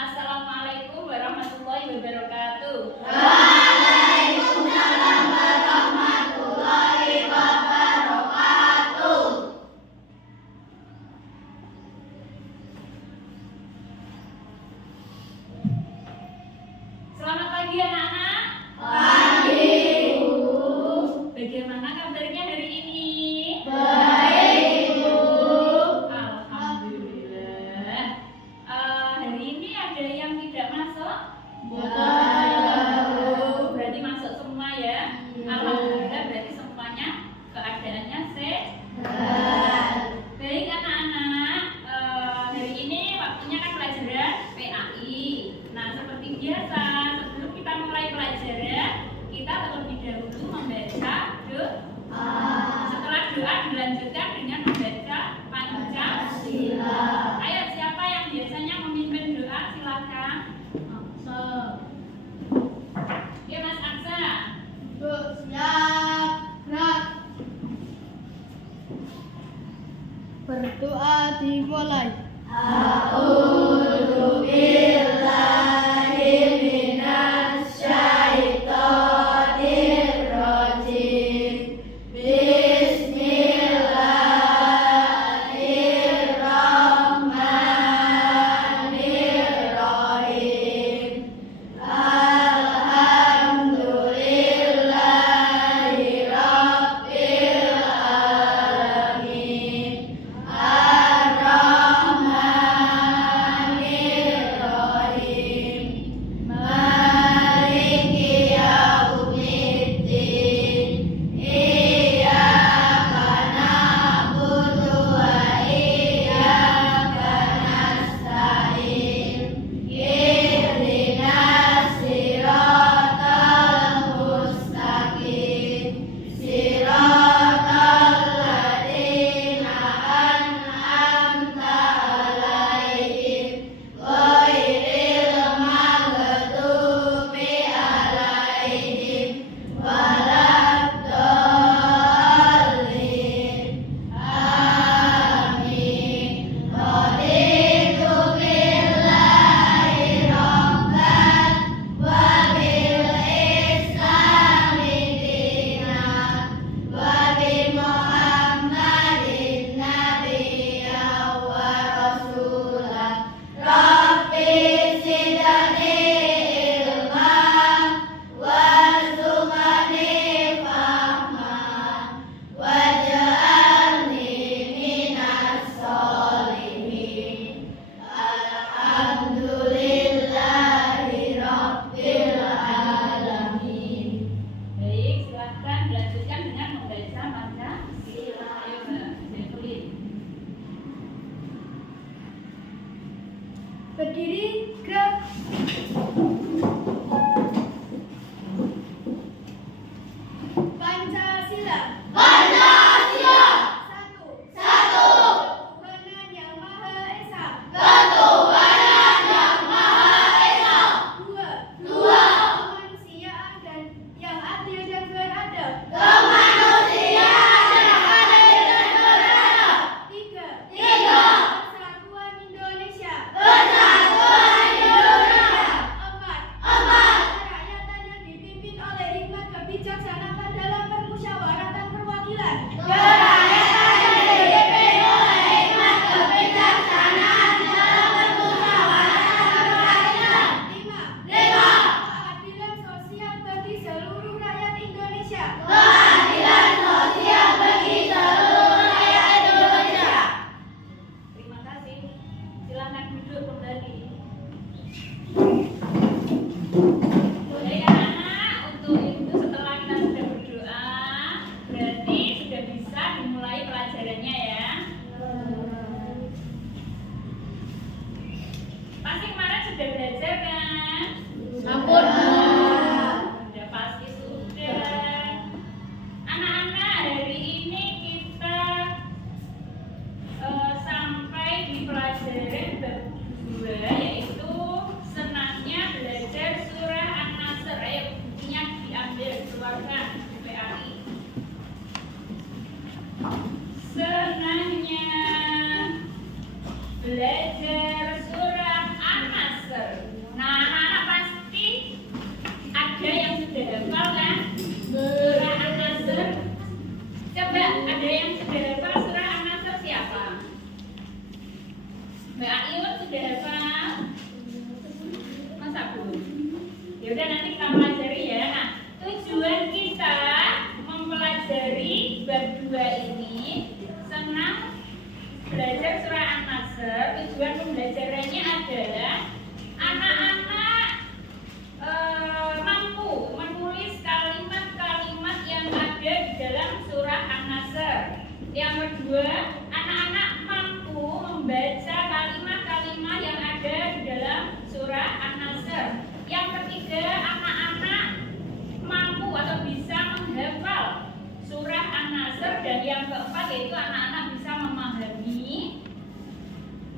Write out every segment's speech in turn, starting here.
Assalamualaikum warahmatullahi wabarakatuh. Waalaikumsalam warahmatullahi wabarakatuh. Selamat pagi anak-anak. Pagi, Bu. Bagaimana kabarnya hari ini? Baik, Bu. Alhamdulillah. Hari ini ada yang tidak masuk? Baik. Berarti masuk semua ya? Alhamdulillah, berarti semuanya keadaannya sehat. Baik anak-anak, hari ini waktunya kan pelajaran PAI. Nah, seperti biasa, sebelum kita mulai pelajaran, kita terlebih dahulu membaca doa. Setelah doa dilanjutkan dengan membaca Pancasila. Ayo, siapa yang biasanya memimpin doa? Silakan. Ya, Mas Aksa. Bu, siap, gerak. Berdoa dimulai. A'udzu billahi minasyaitonir rajim. Bismillahirrahmanirrahim. Alhamdulillahi rabbil alamin. Ar-Rahmanir-Rahim. Maliki yaumiddin. Iyyaka na'budu wa iyyaka nasta'in. Ihdinas siratal mustaqim. Siratal ladzina an'amta 'alaihim ghairil maghdubi 'alaihim waladdallin. Amin. Raditu billahi rabban wa bil islami dinan wa bi Muhammadin nabiyyan wa rasulan. Rabbi zidni ilma warzuqni fahman waj'alni minas sholihin. Alhamdulillahi rabbil alamin. Baik, silakan dilanjutkan dengan membaca Pancasila. Ayo, Mbak, saya tulis. Berdiri, gerak. Pancasila. Pancasila. Satu. Ketuhanan yang Maha Esa. Ketuhanan yang Maha Esa. Dua. Kemanusiaan dan yang adil dan beradab. Kemanusiaan yang adil dan beradab. Tiga. Persatuan Indonesia. Empat. Kerakyatan yang dipimpin oleh hikmat kebijaksanaan dalam permusyawaratan perwakilan. Kerakyatan yang dipimpin oleh hikmat kebijaksanaan dalam permusyawaratan perwakilan. Lima. Keadilan sosial bagi seluruh rakyat Indonesia. Keadilan sosial bagi seluruh rakyat Indonesia. Terima kasih. Silakan duduk kembali. Baik anak-anak, untuk itu setelah kita sudah berdoa, berarti sudah bisa dimulai pelajarannya ya. Pasti kemarin sudah belajar kan? Ampun, Bu. Sudah pasti sudah. Anak-anak, hari ini kita sampai di pelajaran bab 2, yaitu senangnya belajar surah An-Nasr. Ayo, bukunya diambil, keluarkan PAI. Senangnya belajar surah An-Nasr. Mbak Ayun sudah hafal? Masa belum? Ya udah nanti kita pelajari ya. Nah, tujuan kita mempelajari bab 2 ini senang belajar surah An-Nasr. Tujuan pembelajarannya adalah anak-anak mampu menulis kalimat-kalimat yang ada di dalam surah An-Nasr. Yang kedua, anak-anak mampu membaca kalimat-kalimat yang ada di dalam surah An-Nasr. Yang ketiga, anak-anak mampu atau bisa menghafal surah An-Nasr. Dan yang keempat yaitu anak-anak bisa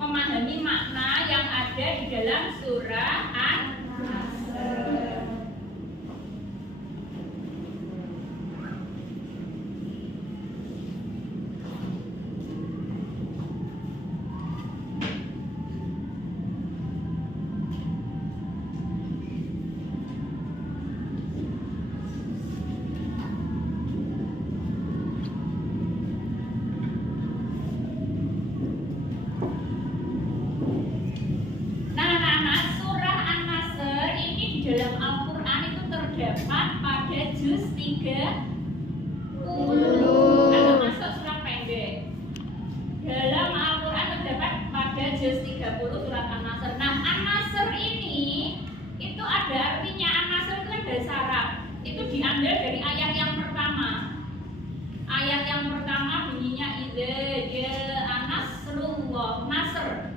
memahami makna yang ada di dalam surah An-Nasr. Dalam Al-Quran itu terdapat pada juz 30 atau masuk surat pendek. Dalam Al-Quran terdapat pada juz 30 surat An-Nasr. Nah, An-Nasr ini itu ada artinya. An-Nasr itu kan bahasa Arab. Itu diambil dari ayat yang pertama. Ayat yang pertama bunyinya idza jaa nasrullah. Nasr.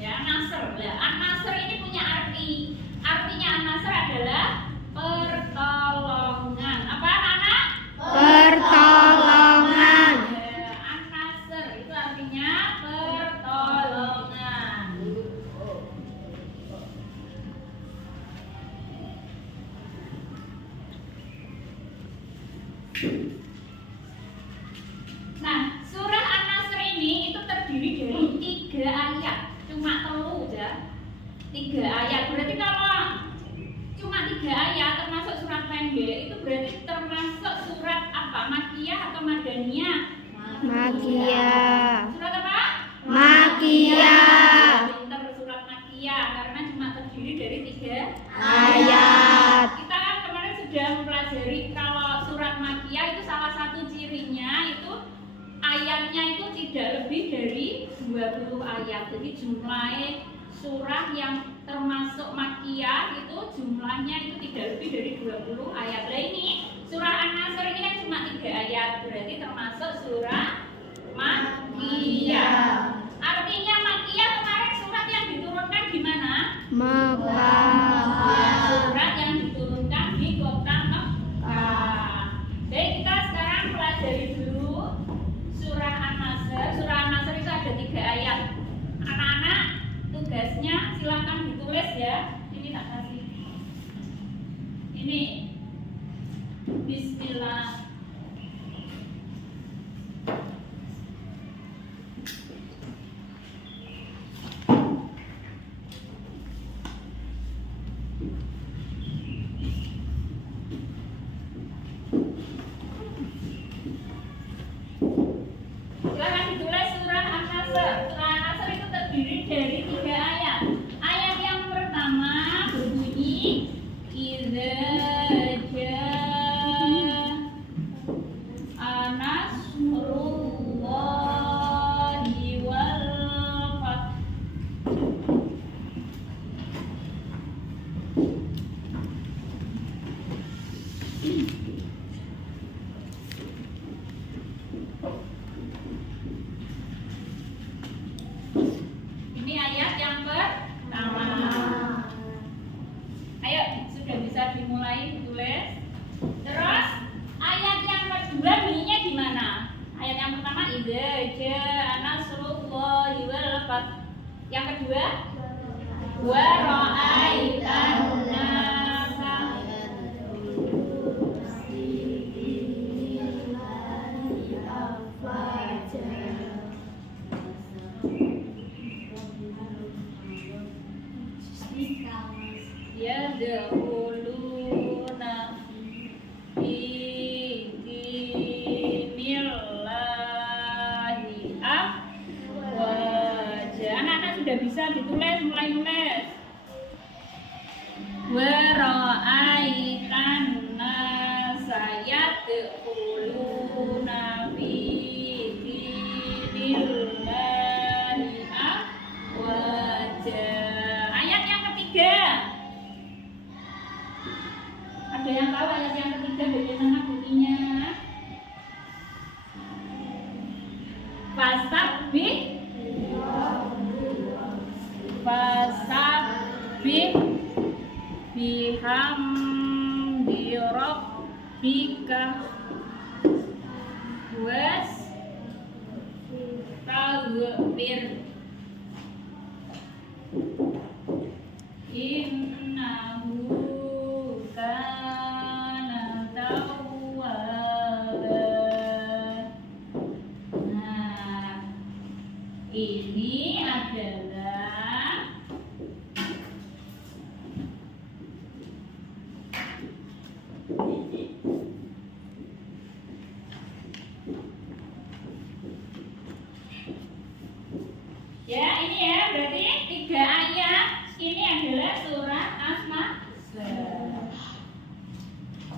Ya, Nasr. Nah, An-Nasr ini punya arti. Artinya An-Nasr adalah pertolongan. Apa anak-anak? Pertolongan. Ya, An-Nasr itu artinya pertolongan. Nah, surah An-Nasr ini itu terdiri dari 3 ayat. Cuma 3 ya. 3 ayat. Berarti kalau cuma 3 ayat termasuk surat pendek, itu berarti termasuk surat apa? Makkiyah atau Madaniyah? Makkiyah. Surat apa? Makkiyah. Pinter, surat Makkiyah karena cuma terdiri dari 3 Ayat. Kita kan kemarin sudah mempelajari kalau surat Makkiyah itu salah satu cirinya itu ayatnya itu tidak lebih dari 20 ayat. Jadi jumlahnya surah yang termasuk Makkiyah itu jumlahnya itu tidak lebih dari 20 ayat. Nah, ini surah An-Nasr ini kan cuma 3 ayat, berarti termasuk surah Makkiyah. Artinya Makkiyah kemarin surat yang diturunkan di mana? Mekah. Surat yang diturunkan di kota Mekah. Jadi kita sekarang pelajari dulu surah An-Nasr. Surah An-Nasr itu ada 3 ayat. Anak-anak tugasnya silakan ditulis ya. Ini tak kasih. Ini Bismillah. Silakan ditulis surah An-Nasr. Surah An-Nasr itu terdiri dari 3 ayat. Ayat yang pertama berbunyi idza jaa nasrullahi wal fath. Ini ayat yang pertama. Ayo, sudah bisa dimulai ditulis. Terus ayat yang kedua bunyinya di mana? Ayat yang pertama idza jaa nasrullahi wal fath. Yang kedua wa ra'aitan nasa. Yadkhuluna fi dinillahi afwaja. Anak-anak sudah bisa bisa ditulis, mulai nulis. Wara'aitan nasa yadkhuluna fi dinillahi afwaja. Ayat yang ketiga. Ada yang tahu ayat yang ketiga bagaimana bunyinya? Fasabbih bihamdi rabbika wastaghfir innahu kana tawwaba. Nah, ini adalah ya, ini ya, berarti 3 ayat. Ini adalah surah As-Mazzah.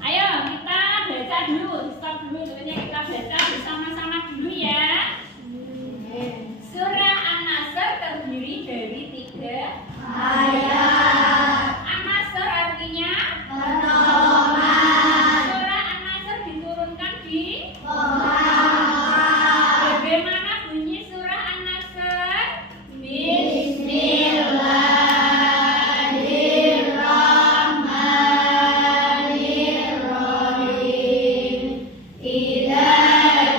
Ayo kita baca dulu, stop dulu, sebenarnya kita baca bersama-sama dulu ya. Surah An-Nasr terdiri dari 3 ayat. An-Nasr artinya pertolongan. Surah An-Nasr diturunkan di bagaimana bunyi surah An-Nasr? Bismillahirrahmanirrahim. Idza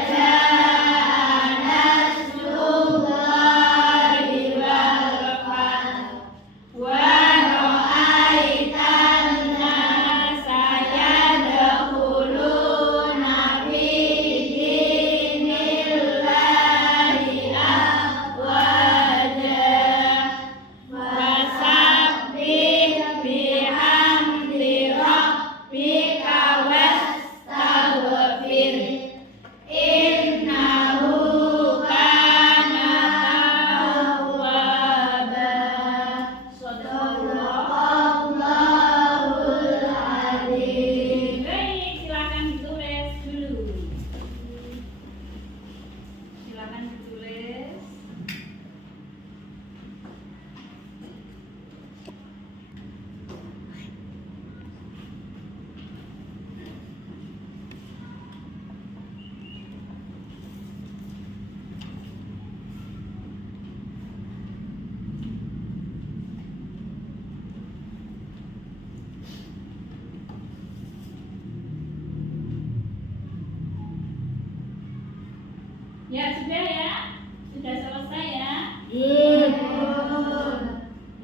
jaa nasrullahi wal fath wa ra'aitan nasa yadkhuluna fi dinillahi afwaja. Fasabbih bihamdi rabbika wastaghfir innahu kana tawwaba. Shadaqallahul adzim. Baik, silakan ditulis dulu. Silakan ditulis. Ya, sudah ya? Sudah selesai ya?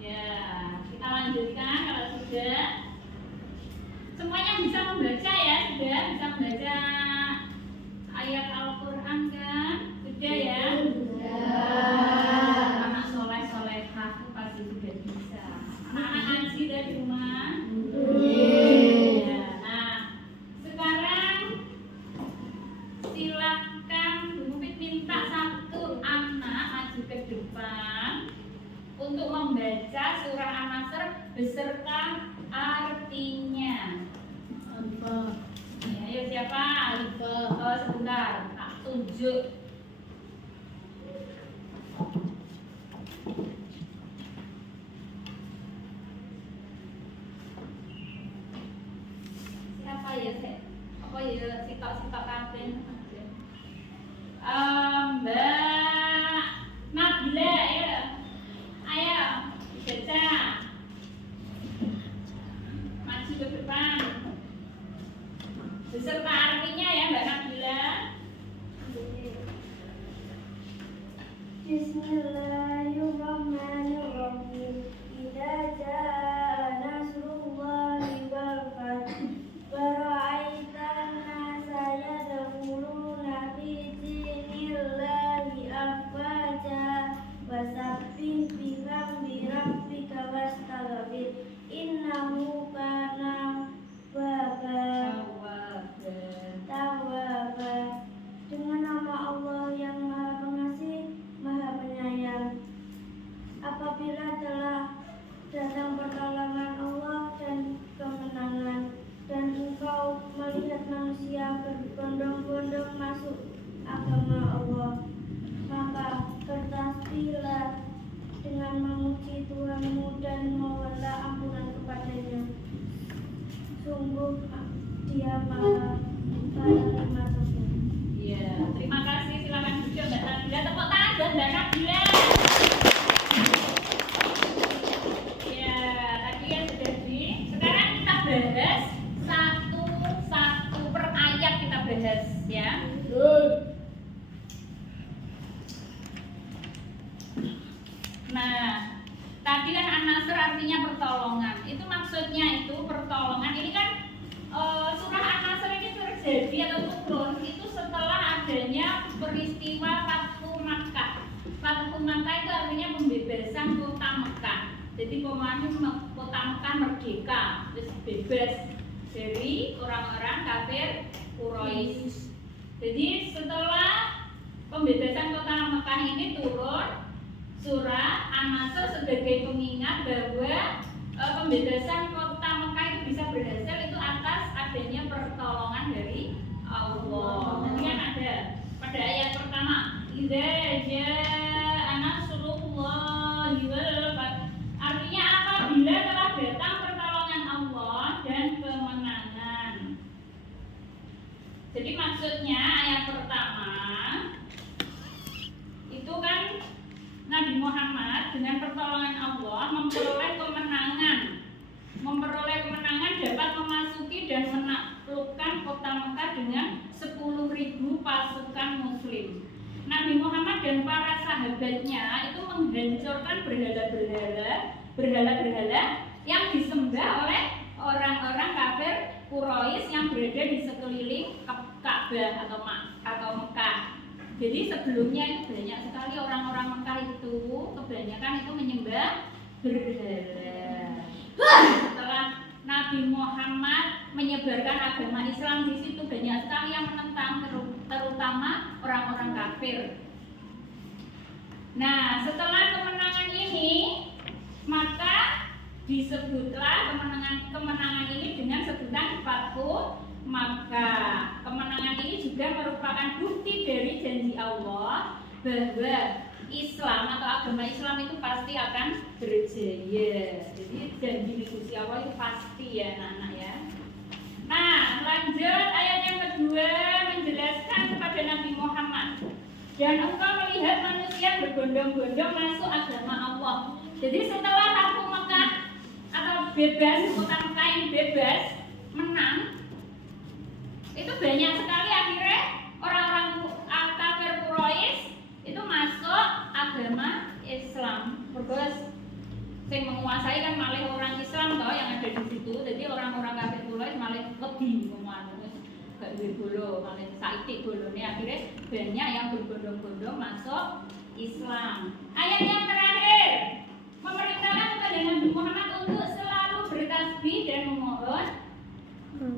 Ya, kita lanjutkan kalau sudah. Semuanya bisa membaca ya? Sudah bisa membaca ayat Al-Quran kan? Sudah ya? Anak soleh-solehah pasti sudah bisa. Anak-anak ngaji dari rumah? Ya, nah sekarang silakan Bu Mufid minta satu anak maju ke depan untuk membaca surah An-Nasr beserta artinya. Ya, ayo siapa? Oh, sebentar, tak tunjuk. Siapa ya? Apa ya? Sitok-sitok kabin. Mbak Nabila ya. Ayo baca. Maju ke depan. Beserta artinya ya Mbak Nabila. Bismillahirrahmanirrahim. Idza jaa nasrullahi wal fath wa ra'aitan nasa yadkhuluna apabila telah datang pertolongan Allah dan kemenangan, dan engkau melihat manusia berbondong-bondong masuk agama Allah, maka bertasbihlah dengan memuji Tuhanmu dan meminta ampunan kepadanya. Sungguh Dia Maha Penerima Taubat. Iya, terima kasih. Silakan duduk Mbak Nabila. Tepuk tangan buat Mbak Nabila. Ya, tadi kan sudah di. Sekarang kita bahas satu per ayat kita bahas ya. Nah, tadi kan an-nasr artinya pertolongan. Itu maksudnya itu pertolongan. Ini kan surah an-nasr ini terjadi atau turun itu setelah adanya peristiwa Fathu Makkah. Fathu Makkah itu artinya pembebasan kota Mekah. Jadi kota Mekah merdeka, terus bebas dari orang-orang kafir Quraisy. Jadi setelah pembebasan kota Mekah ini turun surah An-Nasr sebagai pengingat bahwa pembebasan kota Mekah itu bisa berhasil itu atas adanya pertolongan dari Allah. Nanti kan ada pada ayat pertama, idza jaa nasrullahi wal fath. Artinya apabila telah datang pertolongan Allah dan kemenangan. Jadi maksudnya ayat pertama itu kan Nabi Muhammad dengan pertolongan Allah memperoleh kemenangan dapat memasuki dan menaklukkan kota Mekah dengan 10.000 pasukan muslim. Nabi Muhammad dan para sahabatnya itu menghancurkan berhala-berhala yang disembah oleh orang-orang kafir Quraisy yang berada di sekeliling Ka'bah atau Mekah. Jadi sebelumnya itu banyak sekali orang-orang Mekah itu kebanyakan itu menyembah berhala. Setelah Nabi Muhammad menyebarkan agama Islam di situ banyak sekali yang menentang, terutama orang-orang kafir. Nah, setelah kemenangan ini, maka disebutlah kemenangan ini dengan sebutan Fathu Makkah. Kemenangan ini juga merupakan bukti dari janji Allah bahwa Islam atau agama Islam itu pasti akan berjaya. Jadi janji di Gusti Allah itu pasti ya anak-anak ya. Nah, lanjut ayat yang kedua menjelaskan kepada Nabi Muhammad. Dan engkau melihat manusia berbondong-bondong masuk agama Allah. Jadi setelah Fathu Makkah atau bebas, kota Mekah yang bebas, menang, itu banyak sekali akhirnya orang-orang kafir Quraisy itu masuk agama Islam. Terus yang menguasai kan malah orang Islam toh yang ada di situ. Jadi orang-orang kafir Quraisy malah lebih menguasai. Gak duwe bolo, malah saiki bolone akhirnya banyak yang berbondong-bondong masuk Islam. Ayat yang terakhir memerintahkan kepada Nabi Muhammad untuk selalu bertasbih dan memohon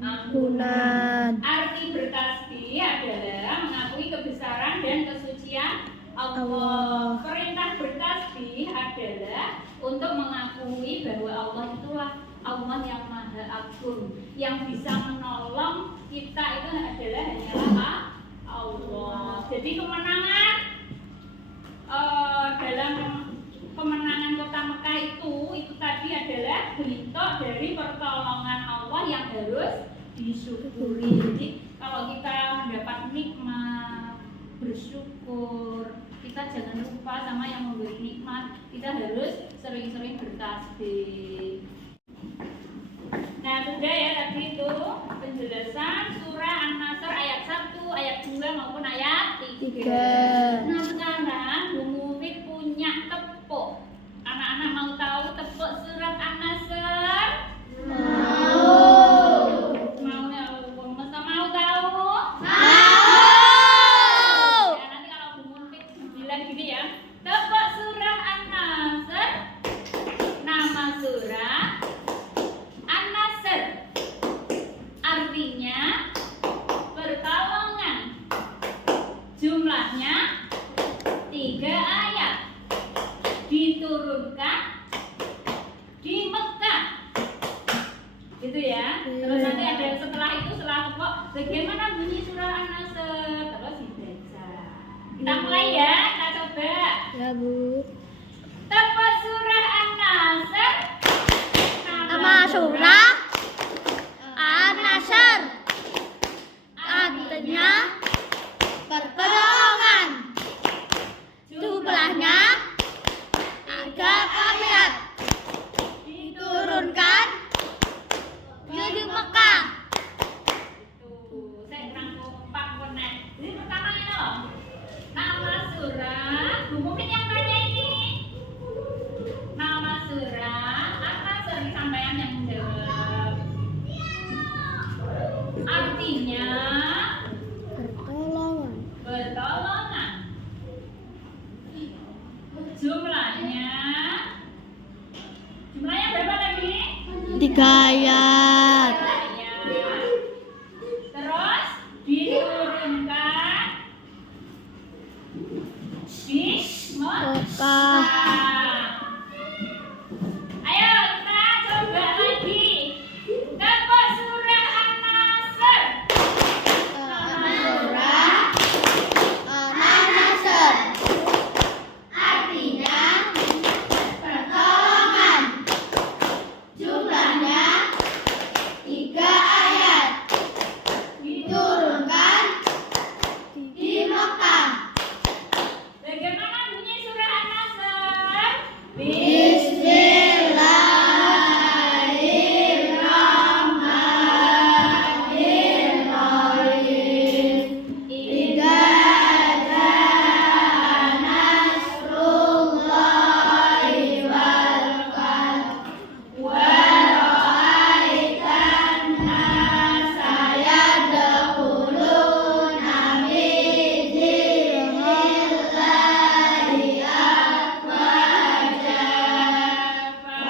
ampunan. Arti bertasbih adalah mengakui kebesaran dan kesucian Allah. Perintah bertasbih adalah untuk mengakui bahwa Allah itulah Allah yang Maha Agung, yang bisa menolong kita itu adalah hanyalah Allah. Jadi kemenangan dalam kemenangan kota Mekah itu tadi adalah bentuk dari pertolongan Allah yang harus disyukuri. Jadi kalau kita mendapat nikmat, bersyukur, kita jangan lupa sama yang memberi nikmat. Kita harus sering-sering bertasbih. Nah, sudah ya tadi itu penjelasan surah An-Nasr ayat 1, ayat 2 maupun ayat 3. Nah, sekarang Bu Mufid punya tepuk. Anak-anak mau tahu tepuk surat An-Nasr? Mau ya, mau tahu? Ya, nanti kalau Bu Mufid bilang gini ya, tepuk surah An-Nasr. Nama surah bagaimana bunyi surah An-Nasr? Terus dibaca. Kita mulai ya, kita coba. Ya, Bu. Tebak surah An-Nasr. Nama surah An-Nasr. Artinya pertolongan. Jumlahnya 3 ayat. Diturunkan di Mekah. Tuh, saya kurang kompak konek. Jadi pertama ini loh. Nama surah, mungkin yang tanya ini. Nama surah, apa sering sampean yang jawab? Artinya Pertolongan. pertolongan. Jumlahnya berapa lagi? 3 ayat. Terus diturunkan di Mekah. Ayo kita coba lagi. Tebak surah An-Nasr. Surah An-Nasr. Artinya pertolongan. Jumlahnya 3 ayat. Diturunkan di Mekah. Bagaimana bunyi surah An-Nasr? Bismillahirrahmanirrahim. Idza jaa nasrullahi wal fath wa ra'aitan nasa yadkhuluna fi dinillahi afwaja.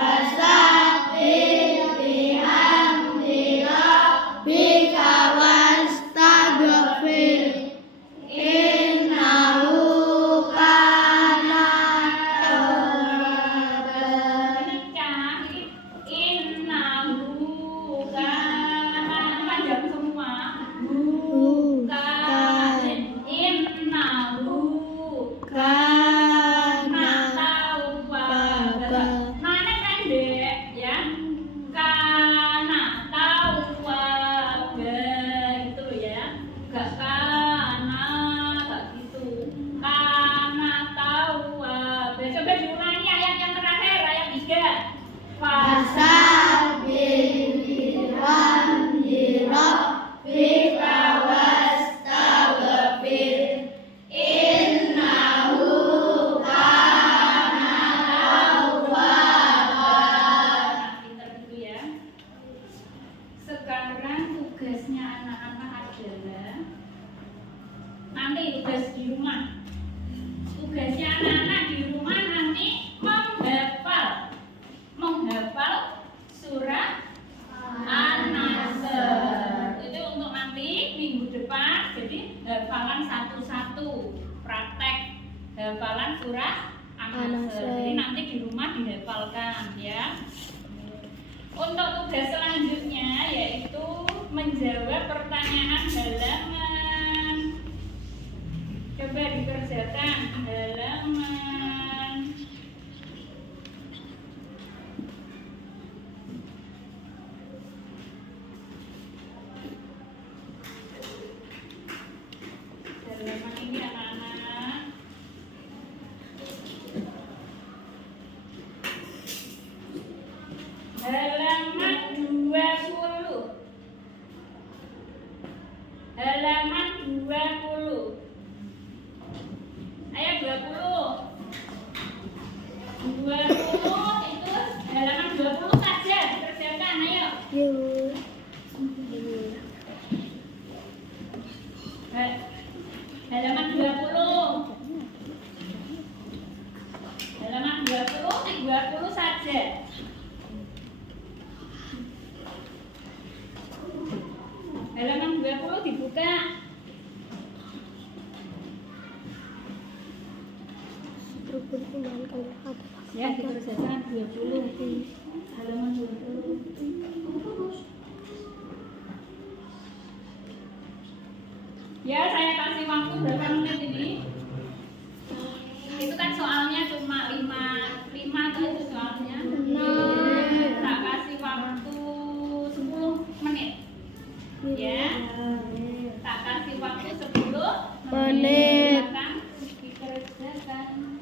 Fasabbih bihamdi rabbika wastaghfir. Innahu kana tawwaba. Innahu kana panjang semua. Bukan. Innahu kana tawwaba. Mana pendek ya? Kana tawwaba itu ya. Gak kana, gak gitu. Kana tawwaba. Coba diulangi ayat yang terakhir, ayat 3. Fasabbih bihamdi rabbika wastaghfir. Innahu kana tawwaba. Pintar gitu ya. Sekarang tugasnya anak-anak adalah nanti tugas di rumah. Tugasnya anak-anak di rumah nanti menghafal surah An-Nasr. Itu untuk nanti minggu depan. Jadi hafalan satu-satu, praktek hafalan surah An-Nasr. Jadi nanti di rumah dihafalkan ya. Untuk tugas selanjutnya yaitu menjawab pertanyaan halaman. Coba dikerjakan halaman. Halaman ini anak-anak. Halaman 20. Halaman 20. Ayo 20. 20 itu halaman 20 saja dikerjakan, ayo. Halaman 20. Halaman 20 saja. Halaman 20 dibuka. Ya, dikerjakan 20. Halaman 20. berapa menit ini? Itu kan soalnya cuma 5 tuh itu soalnya. Tak kasih waktu 10 menit. Ya. Tak kasih waktu 10 menit. Silakan dikerjakan.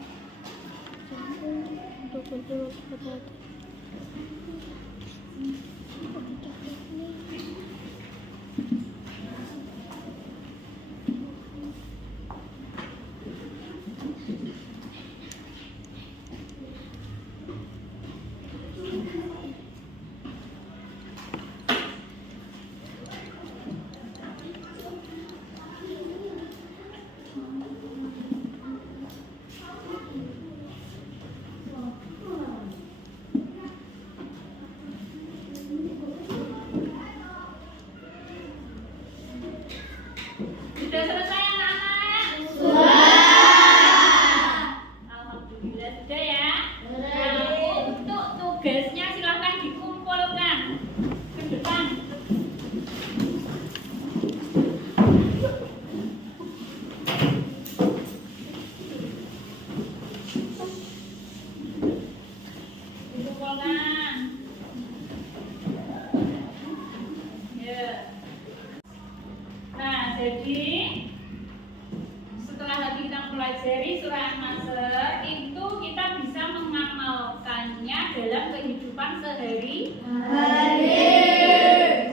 Sudah selesai anak-anak? Alhamdulillah sudah ya. Nah, untuk tugasnya silahkan dikumpulkan ke depan. Dikumpulkan. Ya. Nah, jadi setelah tadi kita mempelajari surah An-Nasr, itu kita bisa mengamalkannya dalam kehidupan sehari-hari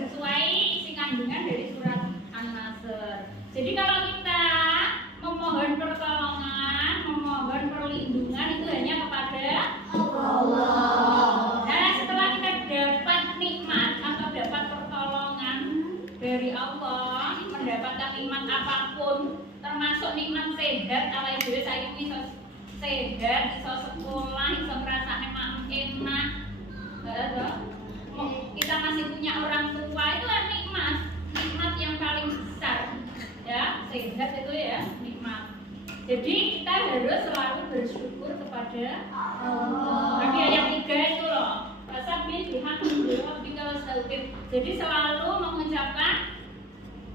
sesuai isi kandungan dari surat An-Nasr. Jadi kalau kita memohon pertolongan, memohon perlindungan itu hanya kepada Allah. Nah, setelah kita dapat nikmat atau dapat pertolongan dari Allah, mendapatkan nikmat apapun, termasuk nikmat sehat, awake dhewe saiki iso sehat, iso sekolah, iso ngrasakne enak. Kita masih punya orang tua, itu kan nikmat yang paling besar. Ya, sehat itu ya nikmat. Jadi kita harus selalu bersyukur kepada Allah. Tadi ayat 3 itu loh. Jadi selalu mengucapkan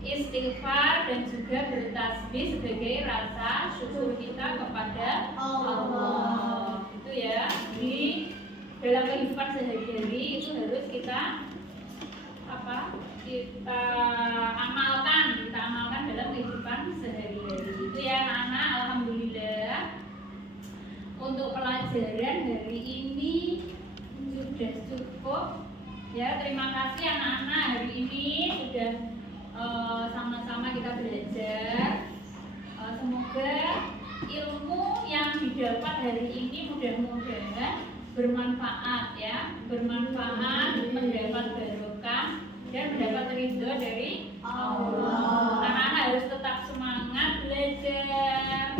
istighfar dan juga bertasbih sebagai rasa syukur kita kepada Allah. Itu ya, di dalam kehidupan sehari-hari itu harus kita kita amalkan dalam kehidupan sehari-hari. Itu ya anak-anak, alhamdulillah untuk pelajaran hari ini sudah cukup. Ya, terima kasih anak-anak, hari ini sudah sama-sama kita belajar. Semoga ilmu yang didapat hari ini mudah-mudahan bermanfaat ya, mendapat barokah dan mendapat ridho dari Allah. Anak-anak harus tetap semangat belajar,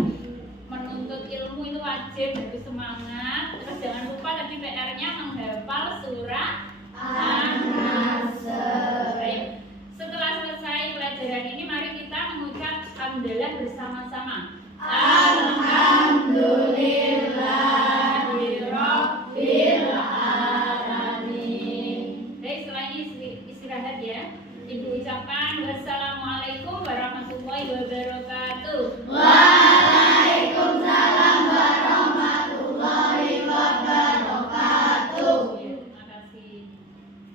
menuntut ilmu itu wajib, harus semangat. Terus jangan lupa tadi PR-nya menghafal surah An-Nasr. Setelah selesai pelajaran ini, mari kita mengucap hamdalah bersama-sama. Alhamdulillahirabbil alamin. Baik, setelah ini istirahat ya. Ibu ucapkan wassalamualaikum warahmatullahi wabarakatuh.